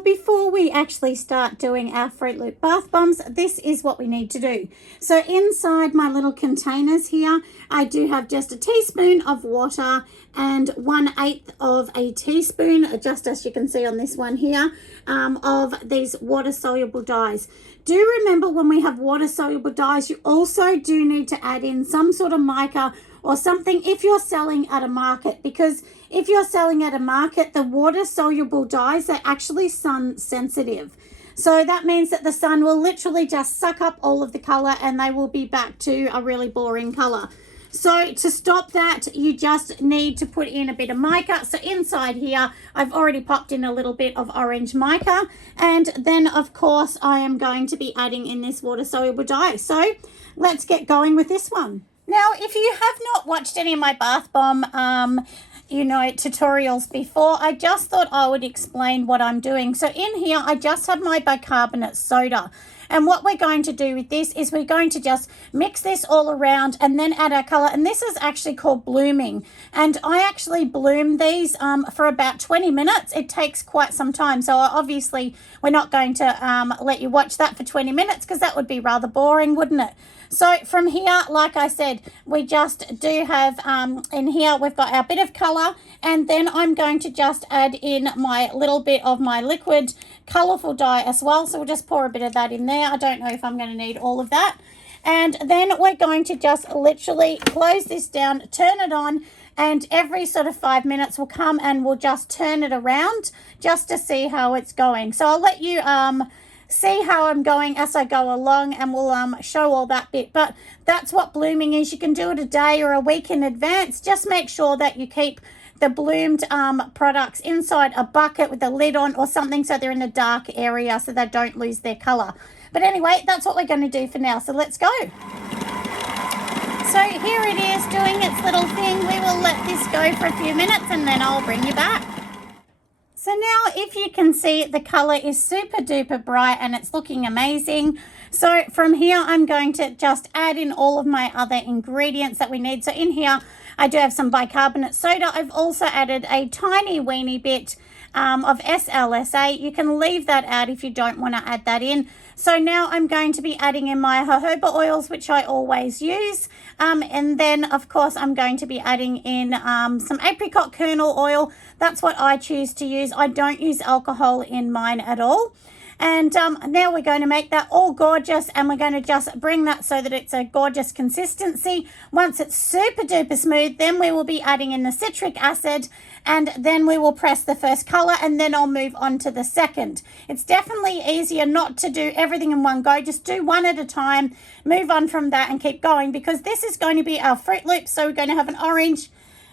before we actually start doing our Fruit Loop bath bombs, this is what we need to do. So inside my little containers here, I do have just a teaspoon of water and 1/8 of a teaspoon, just as you can see on this one here, of these water-soluble dyes. Do remember, when we have water-soluble dyes, you also do need to add in some sort of mica or something if you're selling at a market, because if you're selling at a market, the water-soluble dyes are actually sun sensitive. So that means that the sun will literally just suck up all of the color and they will be back to a really boring color. So to stop that, you just need to put in a bit of mica. So inside here, I've already popped in a little bit of orange mica. And then, of course, I am going to be adding in this water-soluble dye. So let's get going with this one. Now, if you have not watched any of my bath bomb, tutorials before, I just thought I would explain what I'm doing. So in here, I just have my bicarbonate soda. And what we're going to do with this is we're going to just mix this all around and then add our color. And this is actually called blooming. And I actually bloom these for about 20 minutes. It takes quite some time. So obviously we're not going to let you watch that for 20 minutes because that would be rather boring, wouldn't it? So from here, like I said, we just do have, in here, we've got our bit of colour, and then I'm going to just add in my little bit of my liquid colourful dye as well. So we'll just pour a bit of that in there. I don't know if I'm going to need all of that. And then we're going to just literally close this down, turn it on, and every sort of 5 minutes we'll come and we'll just turn it around just to see how it's going. So I'll let you see how I'm going as I go along, and we'll show all that bit. But that's what blooming is. You can do it a day or a week in advance. Just make sure that you keep the bloomed products inside a bucket with the lid on or something, so they're in a dark area so they don't lose their color. But anyway, that's what we're going to do for now. So let's go. So here it is doing its little thing. We will let this go for a few minutes and then I'll bring you back. So now, if you can see, the color is super duper bright and it's looking amazing. So from here, I'm going to just add in all of my other ingredients that we need. So in here, I do have some bicarbonate soda. I've also added a tiny weeny bit of SLSA. You can leave that out if you don't want to add that in. So now I'm going to be adding in my jojoba oils, which I always use. And then, of course, I'm going to be adding in some apricot kernel oil. That's what I choose to use. I don't use alcohol in mine at all. And now we're going to make that all gorgeous, and we're going to just bring that so that it's a gorgeous consistency. Once it's super duper smooth, then we will be adding in the citric acid, and then we will press the first color, and then I'll move on to the second. It's definitely easier not to do everything in one go. Just do one at a time, move on from that and keep going, because this is going to be our Fruit Loop. So we're going to have an orange,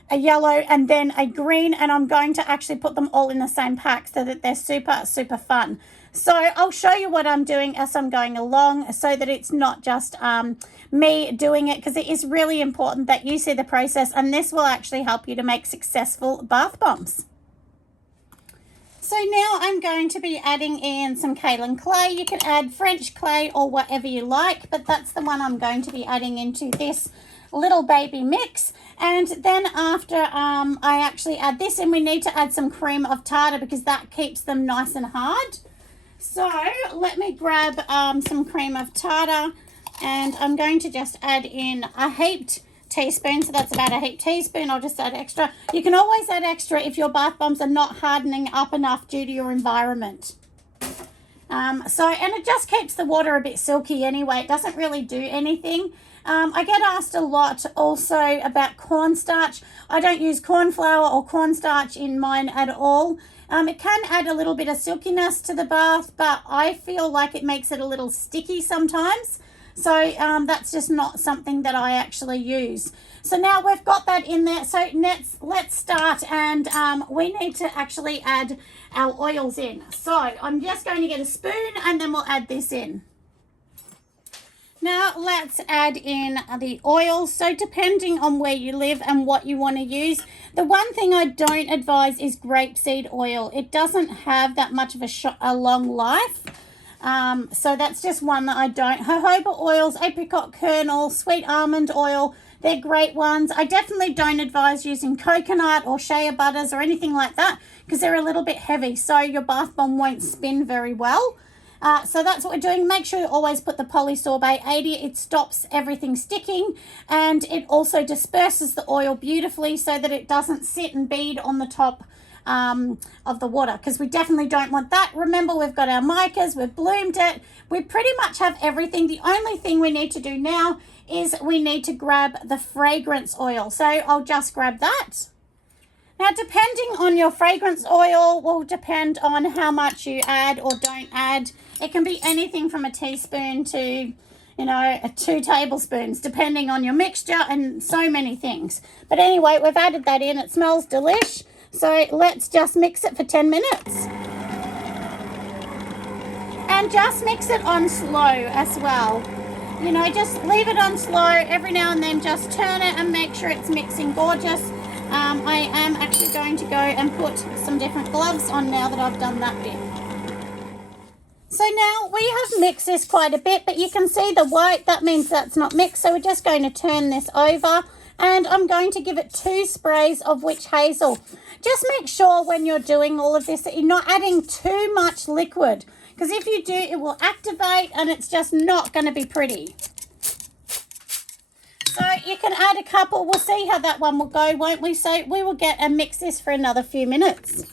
a yellow, and then a green, and I'm going to actually put them all in the same pack so that they're super, super fun. So I'll show you what I'm doing as I'm going along so that it's not just me doing it, because it is really important that you see the process, and this will actually help you to make successful bath bombs. So now I'm going to be adding in some kaolin clay. You can add French clay or whatever you like, but that's the one I'm going to be adding into this little baby mix. And then after I actually add this in, we need to add some cream of tartar because that keeps them nice and hard. So let me grab some cream of tartar, and I'm going to just add in a heaped teaspoon. So that's about a heaped teaspoon. I'll just add extra. You can always add extra if your bath bombs are not hardening up enough due to your environment. And it just keeps the water a bit silky anyway. It doesn't really do anything. I get asked a lot also about cornstarch. I don't use corn flour or cornstarch in mine at all. It can add a little bit of silkiness to the bath, but I feel like it makes it a little sticky sometimes. So that's just not something that I actually use. So now we've got that in there. So let's start, and we need to actually add our oils in. So I'm just going to get a spoon and then we'll add this in. Now let's add in the oil. So depending on where you live and what you want to use, the one thing I don't advise is grapeseed oil. It doesn't have that much of a long life. So that's just one that I don't. Jojoba oils, apricot kernel, sweet almond oil, They're great ones. I definitely don't advise using coconut or shea butters or anything like that because they're a little bit heavy, so your bath bomb won't spin very well. So that's what we're doing. Make sure you always put the polysorbate 80. It stops everything sticking, and it also disperses the oil beautifully so that it doesn't sit and bead on the top of the water, because we definitely don't want that. Remember, we've got our micas, we've bloomed it, we pretty much have everything. The only thing we need to do now is we need to grab the fragrance oil. So I'll just grab that. Now, depending on your fragrance oil will depend on how much you add or don't add. It can be anything from a teaspoon to, you know, 2 tablespoons, depending on your mixture and so many things. But anyway, we've added that in. It smells delish. So let's just mix it for 10 minutes. And just mix it on slow as well. You know, just leave it on slow. Every now and then just turn it and make sure it's mixing gorgeous. I am actually going to go and put some different gloves on now that I've done that bit. So now we have mixed this quite a bit, but you can see the white, that means that's not mixed. So we're just going to turn this over, and I'm going to give it 2 sprays of witch hazel. Just make sure when you're doing all of this that you're not adding too much liquid, because if you do, it will activate and it's just not going to be pretty. So you can add a couple. We'll see how that one will go, won't we? So we will get and mix this for another few minutes.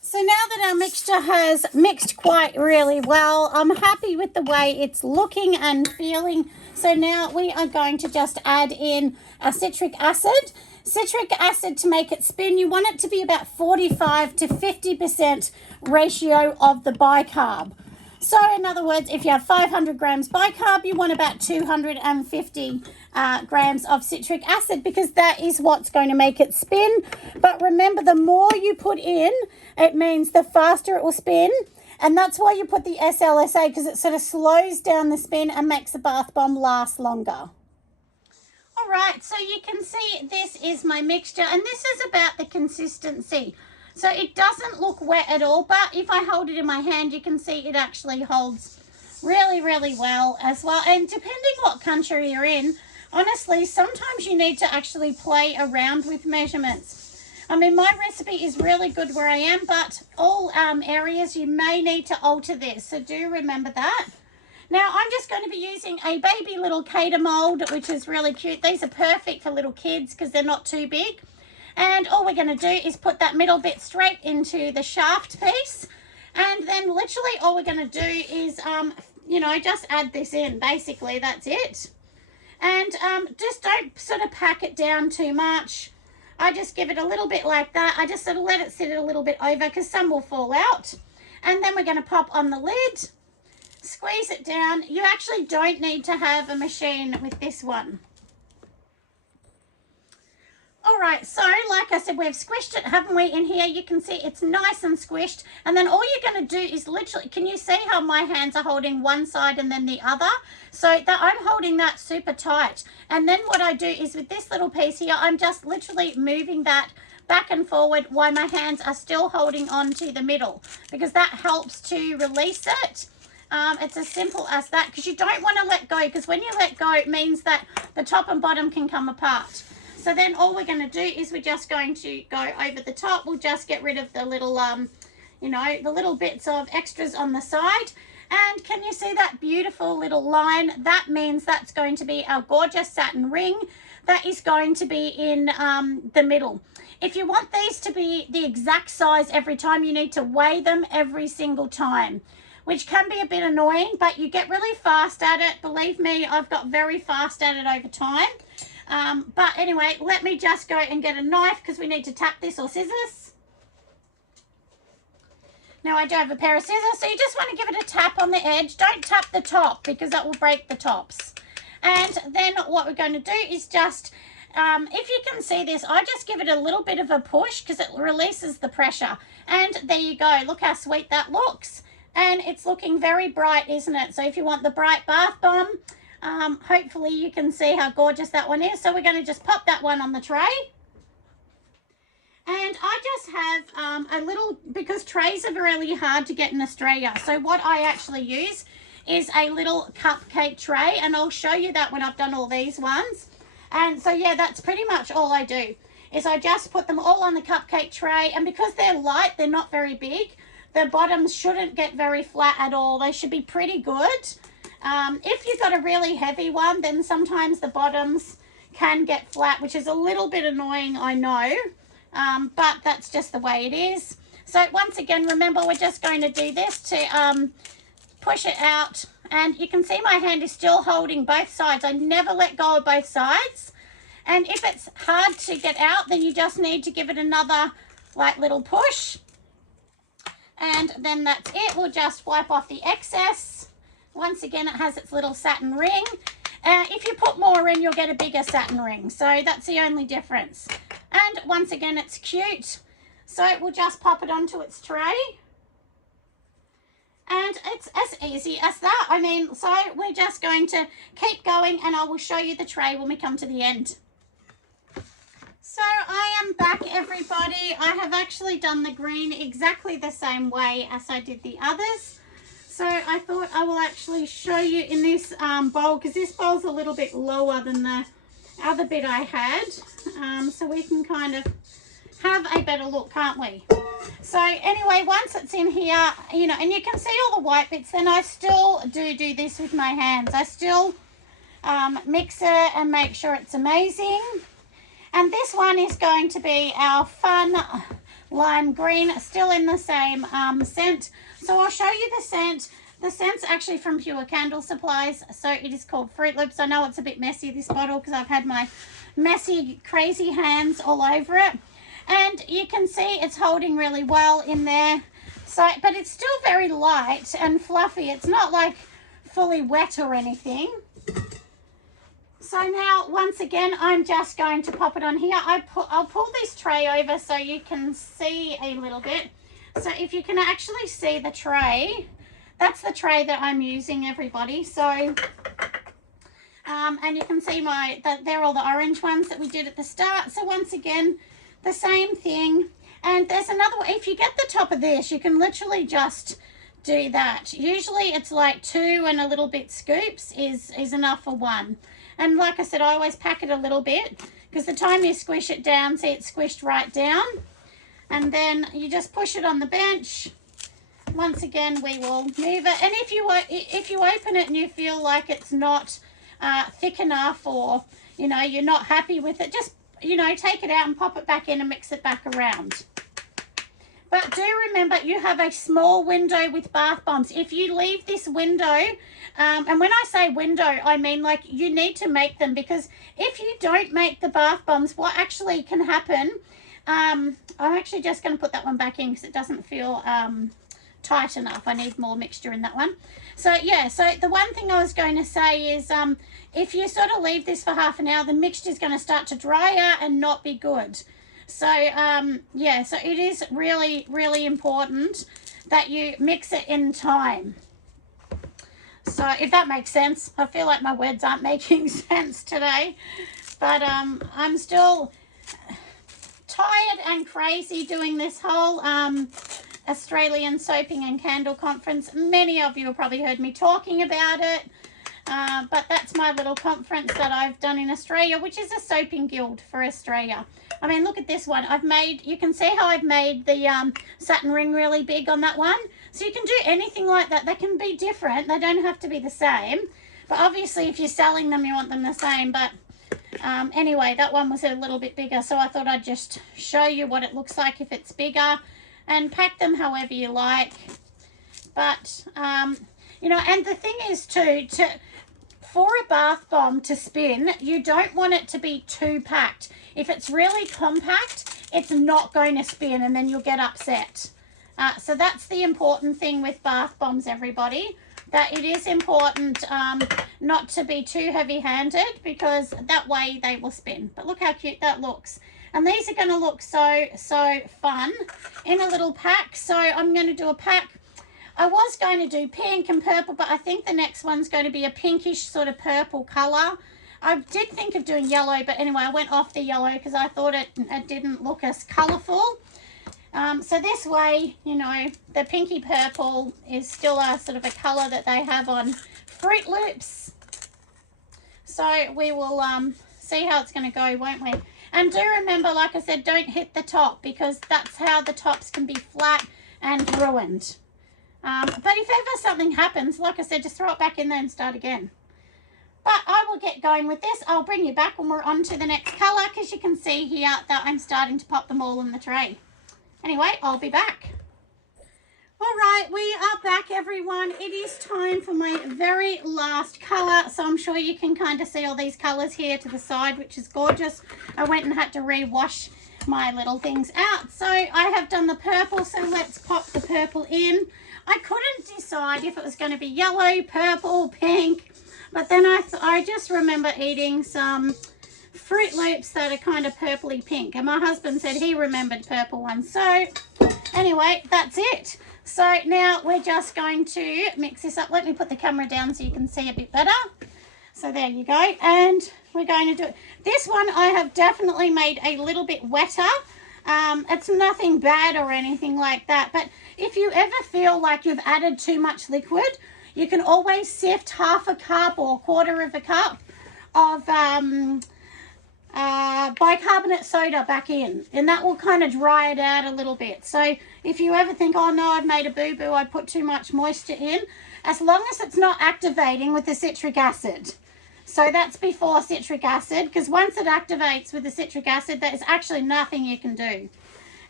So now that our mixture has mixed quite really well, I'm happy with the way it's looking and feeling. So now we are going to just add in our citric acid. Citric acid, to make it spin, you want it to be about 45 to 50% ratio of the bicarb. So in other words, if you have 500 grams bicarb, you want about 250 grams of citric acid, because that is what's going to make it spin. But remember, the more you put in, it means the faster it will spin. And that's why you put the SLSA, because it sort of slows down the spin and makes the bath bomb last longer. All right, so you can see this is my mixture, and this is about the consistency. So it doesn't look wet at all, but if I hold it in my hand, you can see it actually holds really, really well as well. And depending what country you're in, honestly, sometimes you need to actually play around with measurements. I mean, my recipe is really good where I am, but all areas you may need to alter this. So do remember that. Now, I'm just going to be using a baby little P.E.T mold, which is really cute. These are perfect for little kids because they're not too big. And all we're going to do is put that middle bit straight into the shaft piece. And then literally all we're going to do is, you know, just add this in. Basically, that's it. And just don't sort of pack it down too much. I just give it a little bit like that. I just sort of let it sit a little bit over because some will fall out. And then we're going to pop on the lid, squeeze it down. You actually don't need to have a machine with this one. All right, so like I said, we've squished it, haven't we, in here? You can see it's nice and squished. And then all you're going to do is literally, can you see how my hands are holding one side and then the other? So that I'm holding that super tight. And then what I do is with this little piece here, I'm just literally moving that back and forward while my hands are still holding on to the middle, because that helps to release it. It's as simple as that, because you don't want to let go, because when you let go, it means that the top and bottom can come apart. So then all we're going to do is we're just going to go over the top. We'll just get rid of the little, you know, the little bits of extras on the side. And can you see that beautiful little line? That means that's going to be our gorgeous satin ring. That is going to be in the middle. If you want these to be the exact size every time, you need to weigh them every single time, which can be a bit annoying, but you get really fast at it. Believe me, I've got very fast at it over time. But anyway, let me just go and get a knife because we need to tap this, or scissors. Now I do have a pair of scissors, so you just want to give it a tap on the edge. Don't tap the top because that will break the tops. And then what we're going to do is just, if you can see this, I just give it a little bit of a push because it releases the pressure. And there you go. Look how sweet that looks. And it's looking very bright, isn't it? So if you want the bright bath bomb, hopefully you can see how gorgeous that one is. So we're going to just pop that one on the tray. And I just have a little, because trays are really hard to get in Australia. So what I actually use is a little cupcake tray, and I'll show you that when I've done all these ones. And so yeah, that's pretty much all I do, is I just put them all on the cupcake tray, and because they're light, they're not very big, the bottoms shouldn't get very flat at all. They should be pretty good. If you've got a really heavy one, then sometimes the bottoms can get flat, which is a little bit annoying, I know, but that's just the way it is. So once again, remember, we're just going to do this to push it out, and you can see my hand is still holding both sides. I never let go of both sides, and if it's hard to get out, then you just need to give it another like little push, and then that's it. We'll just wipe off the excess. Once again, it has its little satin ring. If you put more in, you'll get a bigger satin ring, so that's the only difference. And once again, it's cute, so we'll just pop it onto its tray. And it's as easy as that. I mean, so we're just going to keep going, and I will show you the tray when we come to the end. So I am back, everybody. I have actually done the green exactly the same way as I did the others. So I thought I will actually show you in this bowl, because this bowl's a little bit lower than the other bit I had. So we can kind of have a better look, can't we? So anyway, once it's in here, you know, and you can see all the white bits, then I still do this with my hands. I still mix it and make sure it's amazing. And this one is going to be our fun lime green, still in the same scent. So I'll show you the scent. The scent's actually from Pure Candle Supplies, so it is called Fruit Loops. I know it's a bit messy, this bottle, because I've had my messy, crazy hands all over it. And you can see it's holding really well in there. So, but it's still very light and fluffy. It's not like fully wet or anything. So now, once again, I'm just going to pop it on here. I'll pull this tray over so you can see a little bit. So if you can actually see the tray, that's the tray that I'm using, everybody. So, and you can see they're all the orange ones that we did at the start. So once again, the same thing. And there's another way. If you get the top of this, you can literally just do that. Usually it's like 2 and a little bit scoops is enough for 1. And like I said, I always pack it a little bit, because the time you squish it down, see, it's squished right down. And then you just push it on the bench. Once again, we will move it. And if you open it and you feel like it's not thick enough, or, you know, you're not happy with it, just, you know, take it out and pop it back in and mix it back around. But do remember, you have a small window with bath bombs. If you leave this window, and when I say window, I mean like you need to make them, because if you don't make the bath bombs, what actually can happen, I'm actually just going to put that one back in because it doesn't feel tight enough. I need more mixture in that one. So yeah, so the one thing I was going to say is if you sort of leave this for half an hour, the mixture is going to start to dry out and not be good. So yeah, so it is really, really important that you mix it in time. So if that makes sense. I feel like my words aren't making sense today, but I'm still tired and crazy doing this whole Australian Soaping and Candle Conference. Many of you have probably heard me talking about it, but that's my little conference that I've done in Australia, which is a soaping guild for Australia. I mean, look at this one. You can see how I've made the satin ring really big on that one. So you can do anything like that. They can be different. They don't have to be the same. But obviously, if you're selling them, you want them the same. But anyway, that one was a little bit bigger. So I thought I'd just show you what it looks like if it's bigger, and pack them however you like. But, you know, and the thing is too, for a bath bomb to spin, you don't want it to be too packed. If it's really compact, it's not going to spin, and then you'll get upset. So that's the important thing with bath bombs, everybody, that it is important not to be too heavy-handed, because that way they will spin. But look how cute that looks. And these are going to look so fun in a little pack. So I'm going to do a pack. I was going to do pink and purple, but I think the next one's going to be a pinkish sort of purple colour. I did think of doing yellow, but anyway, I went off the yellow because I thought it didn't look as colourful. So this way, you know, the pinky purple is still a sort of a colour that they have on Fruit Loops. So we will see how it's going to go, won't we? And do remember, like I said, don't hit the top, because that's how the tops can be flat and ruined. But if ever something happens, like I said, just throw it back in there and start again. But I will get going with this. I'll bring you back when we're on to the next colour, because you can see here that I'm starting to pop them all in the tray. Anyway, I'll be back. All right, we are back, everyone. It is time for my very last colour. So I'm sure you can kind of see all these colours here to the side, which is gorgeous. I went and had to re-wash my little things out. So I have done the purple, so let's pop the purple in. I couldn't decide if it was going to be yellow, purple, pink, but then I just remember eating some Fruit Loops that are kind of purpley pink, and my husband said he remembered purple ones. So anyway, that's it. So now we're just going to mix this up. Let me put the camera down so you can see a bit better. So there you go, and we're going to do it. This one I have definitely made a little bit wetter. It's nothing bad or anything like that, but if you ever feel like you've added too much liquid, you can always sift half a cup or a quarter of a cup of bicarbonate soda back in, and that will kind of dry it out a little bit. So if you ever think, oh no, I've made a boo-boo, I put too much moisture in, as long as it's not activating with the citric acid. So that's before citric acid, because once it activates with the citric acid, there's actually nothing you can do.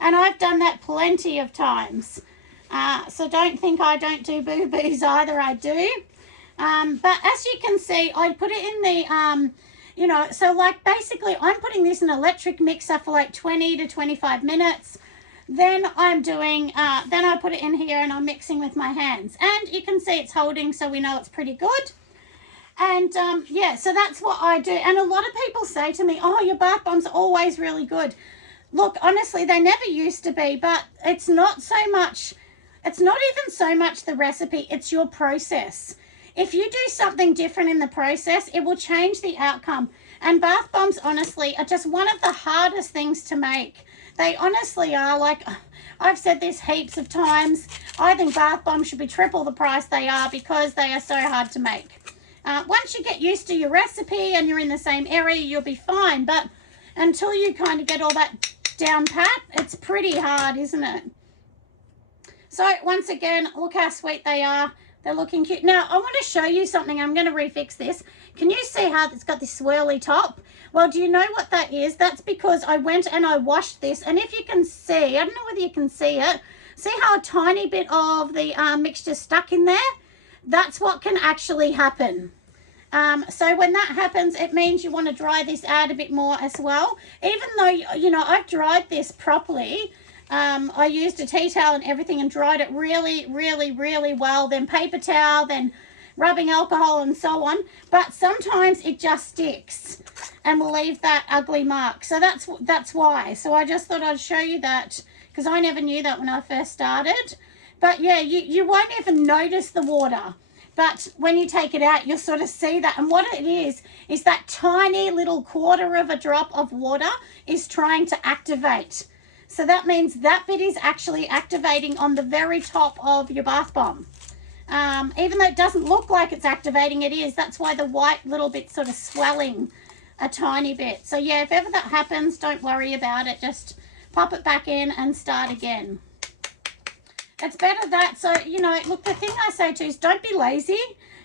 And I've done that plenty of times. So don't think I don't do boo-boos either, I do. But as you can see, I put it in the, you know, so like basically I'm putting this in an electric mixer for like 20 to 25 minutes. Then I'm doing, then I put it in here and I'm mixing with my hands. And you can see it's holding, so we know it's pretty good. And yeah, so that's what I do. And a lot of people say to me, oh, your bath bombs are always really good. Look, honestly, they never used to be, but it's not so much, it's not even so much the recipe, it's your process. If you do something different in the process, it will change the outcome. And bath bombs, honestly, are just one of the hardest things to make. They honestly are. Like, I've said this heaps of times, I think bath bombs should be triple the price they are, because they are so hard to make. Once you get used to your recipe and you're in the same area, you'll be fine. But until you kind of get all that down pat, it's pretty hard, isn't it? So once again, look how sweet they are. They're looking cute. Now, I want to show you something. I'm going to refix this. Can you see how it's got this swirly top? Well, do you know what that is? That's because I went and I washed this. And if you can see, I don't know whether you can see it. See how a tiny bit of the mixture stuck in there? That's what can actually happen. So when that happens, it means you want to dry this out a bit more as well. Even though, you know, I've dried this properly. I used a tea towel and everything and dried it really, really, really well. Then paper towel, then rubbing alcohol and so on. But sometimes it just sticks and will leave that ugly mark. So that's why. So I just thought I'd show you that, because I never knew that when I first started. But yeah, you won't even notice the water. But when you take it out, you'll sort of see that. And what it is that tiny little quarter of a drop of water is trying to activate. So that means that bit is actually activating on the very top of your bath bomb. Even though it doesn't look like it's activating, it is. That's why the white little bit's sort of swelling a tiny bit. So yeah, if ever that happens, don't worry about it. Just pop it back in and start again. It's better that, so, you know, look, the thing I say too is don't be lazy.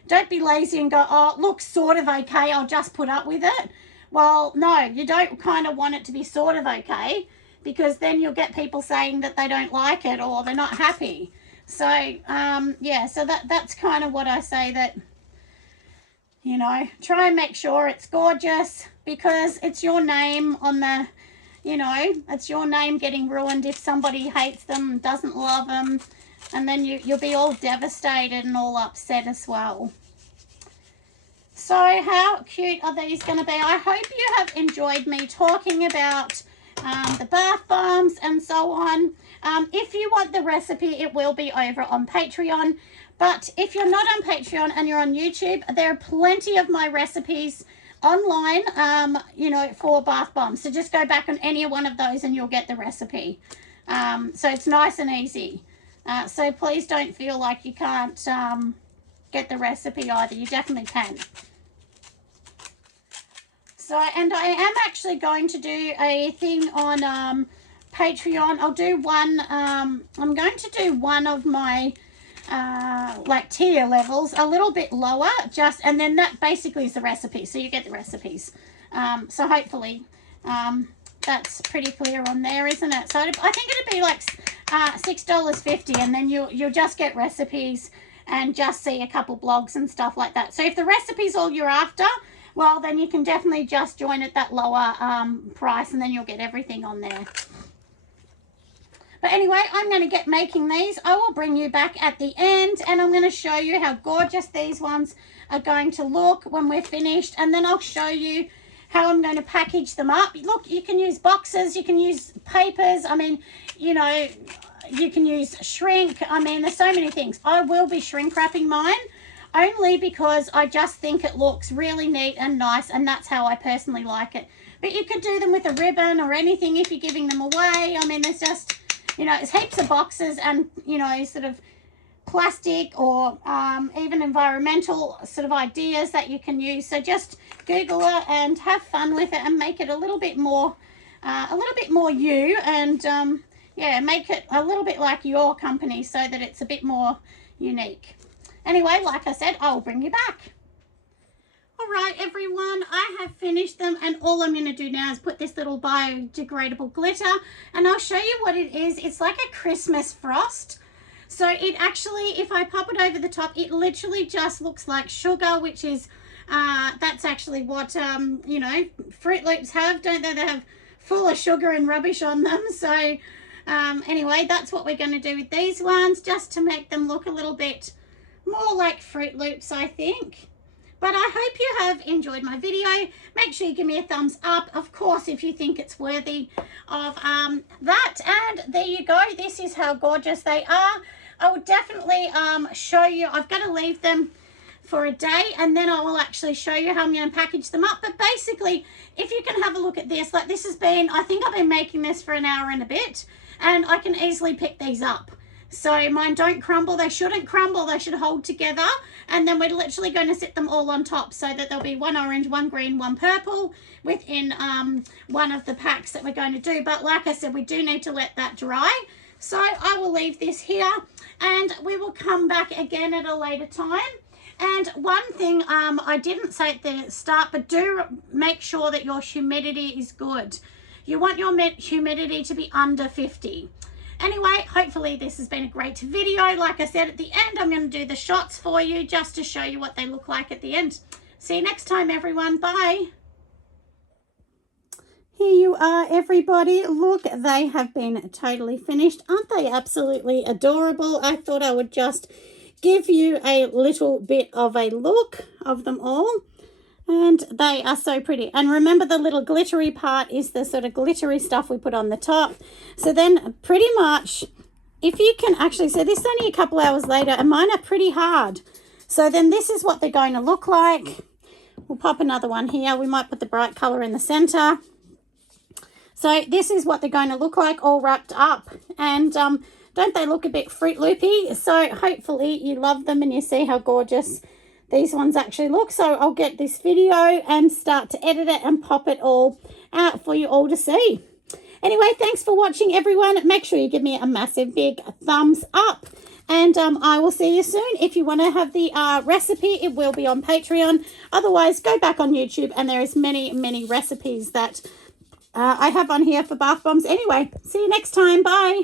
Don't be lazy and go, oh, it looks sort of okay, I'll just put up with it. Well, no, you don't kind of want it to be sort of okay, because then you'll get people saying that they don't like it or they're not happy. So, yeah, so that's kind of what I say, that, you know, try and make sure it's gorgeous, because it's your name on the, you know, it's your name getting ruined if somebody hates them, doesn't love them, and then you'll be all devastated and all upset as well. So how cute are these going to be? I hope you have enjoyed me talking about the bath bombs and so on. If you want the recipe, it will be over on Patreon. But if you're not on Patreon and you're on YouTube, there are plenty of my recipes online, you know, for bath bombs. So just go back on any one of those and you'll get the recipe. So it's nice and easy. So please don't feel like you can't get the recipe either. You definitely can. So, and I am actually going to do a thing on Patreon. I'll do one, I'm going to do one of my like tier levels a little bit lower, just, and then that basically is the recipe, so you get the recipes. So hopefully that's pretty clear on there, isn't it? So I think it'd be like $6.50, and then you'll just get recipes and just see a couple blogs and stuff like that. So if the recipe's all you're after, well, then you can definitely just join at that lower price, and then you'll get everything on there. But anyway, I'm going to get making these. I will bring you back at the end, and I'm going to show you how gorgeous these ones are going to look when we're finished. And then I'll show you how I'm going to package them up. Look, you can use boxes, you can use papers. I mean, you know, you can use shrink. I mean, there's so many things. I will be shrink wrapping mine, only because I just think it looks really neat and nice, and that's how I personally like it. But you could do them with a ribbon or anything if you're giving them away. I mean, there's just, you know, there's heaps of boxes and, you know, sort of plastic or even environmental sort of ideas that you can use. So just Google it and have fun with it and make it a little bit more you, and yeah, make it a little bit like your company so that it's a bit more unique. Anyway, like I said, I'll bring you back. All right, everyone, I have finished them, and all I'm going to do now is put this little biodegradable glitter, and I'll show you what it is. It's like a Christmas frost. So it actually, if I pop it over the top, it literally just looks like sugar, which is, that's actually what, you know, Fruit Loops have, don't they? They have full of sugar and rubbish on them. So anyway, that's what we're going to do with these ones, just to make them look a little bit more like Fruit Loops, I think. But I hope you have enjoyed my video. Make sure you give me a thumbs up, of course, if you think it's worthy of that. And there you go. This is how gorgeous they are. I will definitely show you. I've got to leave them for a day, and then I will actually show you how I'm going to package them up. But basically, if you can have a look at this, like this has been, I think I've been making this for an hour and a bit, and I can easily pick these up. So mine don't crumble. They shouldn't crumble. They should hold together. And then we're literally going to sit them all on top so that there'll be one orange, one green, one purple within one of the packs that we're going to do. But like I said, we do need to let that dry. So I will leave this here, and we will come back again at a later time. And one thing I didn't say at the start, but do make sure that your humidity is good. You want your humidity to be under 50. Anyway, hopefully this has been a great video. Like I said, at the end, I'm going to do the shots for you just to show you what they look like at the end. See you next time, everyone. Bye. Here you are, everybody. Look, they have been totally finished. Aren't they absolutely adorable? I thought I would just give you a little bit of a look of them all. And they are so pretty. And remember, the little glittery part is the sort of glittery stuff we put on the top. So then pretty much, if you can actually, so this is only a couple hours later, and mine are pretty hard. So then this is what they're going to look like. We'll pop another one here. We might put the bright color in the center. So this is what they're going to look like all wrapped up. And don't they look a bit Fruit Loopy? So hopefully you love them and you see how gorgeous these ones actually look. So I'll get this video and start to edit it and pop it all out for you all to see. Anyway, thanks for watching, everyone. Make sure you give me a massive big thumbs up, and I will see you soon. If you want to have the recipe, it will be on Patreon. Otherwise, go back on YouTube, and there is many recipes that I have on here for bath bombs. Anyway, see you next time. Bye.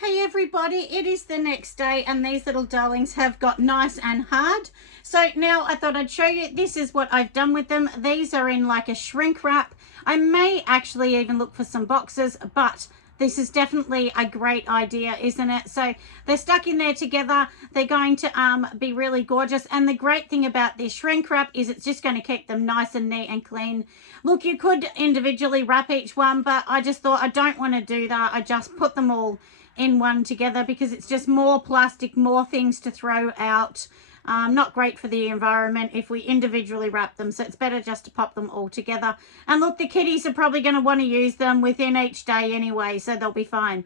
Hey everybody, it is the next day, and these little darlings have got nice and hard. So now I thought I'd show you, this is what I've done with them. These are in like a shrink wrap. I may actually even look for some boxes, but this is definitely a great idea, isn't it? So they're stuck in there together. They're going to be really gorgeous. And the great thing about this shrink wrap is it's just going to keep them nice and neat and clean. Look, you could individually wrap each one, but I just thought I don't want to do that. I just put them all in one together because it's just more plastic, more things to throw out. Not great for the environment if we individually wrap them, so it's better just to pop them all together. And look, the kitties are probably going to want to use them within each day anyway, so they'll be fine.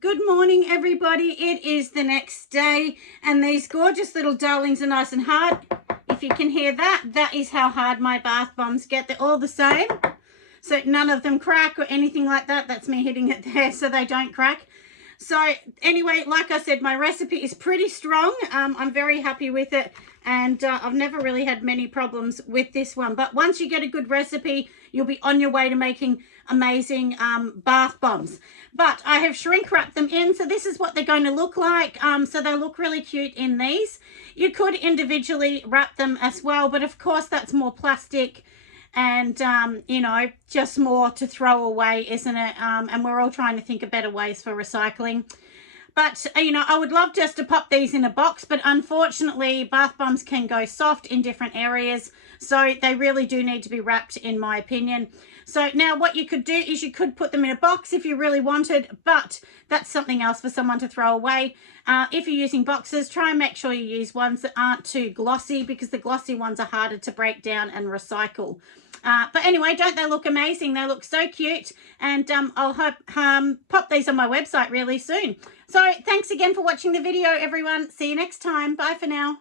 Good morning, everybody. It is the next day, and these gorgeous little darlings are nice and hard. If you can hear that, that is how hard my bath bombs get. They're all the same, so none of them crack or anything like that. That's me hitting it there so they don't crack. So anyway, like I said, my recipe is pretty strong. I'm very happy with it, and I've never really had many problems with this one. But once you get a good recipe, you'll be on your way to making amazing bath bombs. But I have shrink wrapped them in, so this is what they're going to look like. So they look really cute in these. You could individually wrap them as well, but of course that's more plastic and you know, just more to throw away, isn't it? And we're all trying to think of better ways for recycling. But you know, I would love just to pop these in a box, but unfortunately bath bombs can go soft in different areas, so they really do need to be wrapped, in my opinion. So now what you could do is you could put them in a box if you really wanted, but that's something else for someone to throw away. If you're using boxes, try and make sure you use ones that aren't too glossy, because the glossy ones are harder to break down and recycle. But anyway, don't they look amazing? They look so cute, and I'll pop these on my website really soon. So thanks again for watching the video, everyone. See you next time. Bye for now.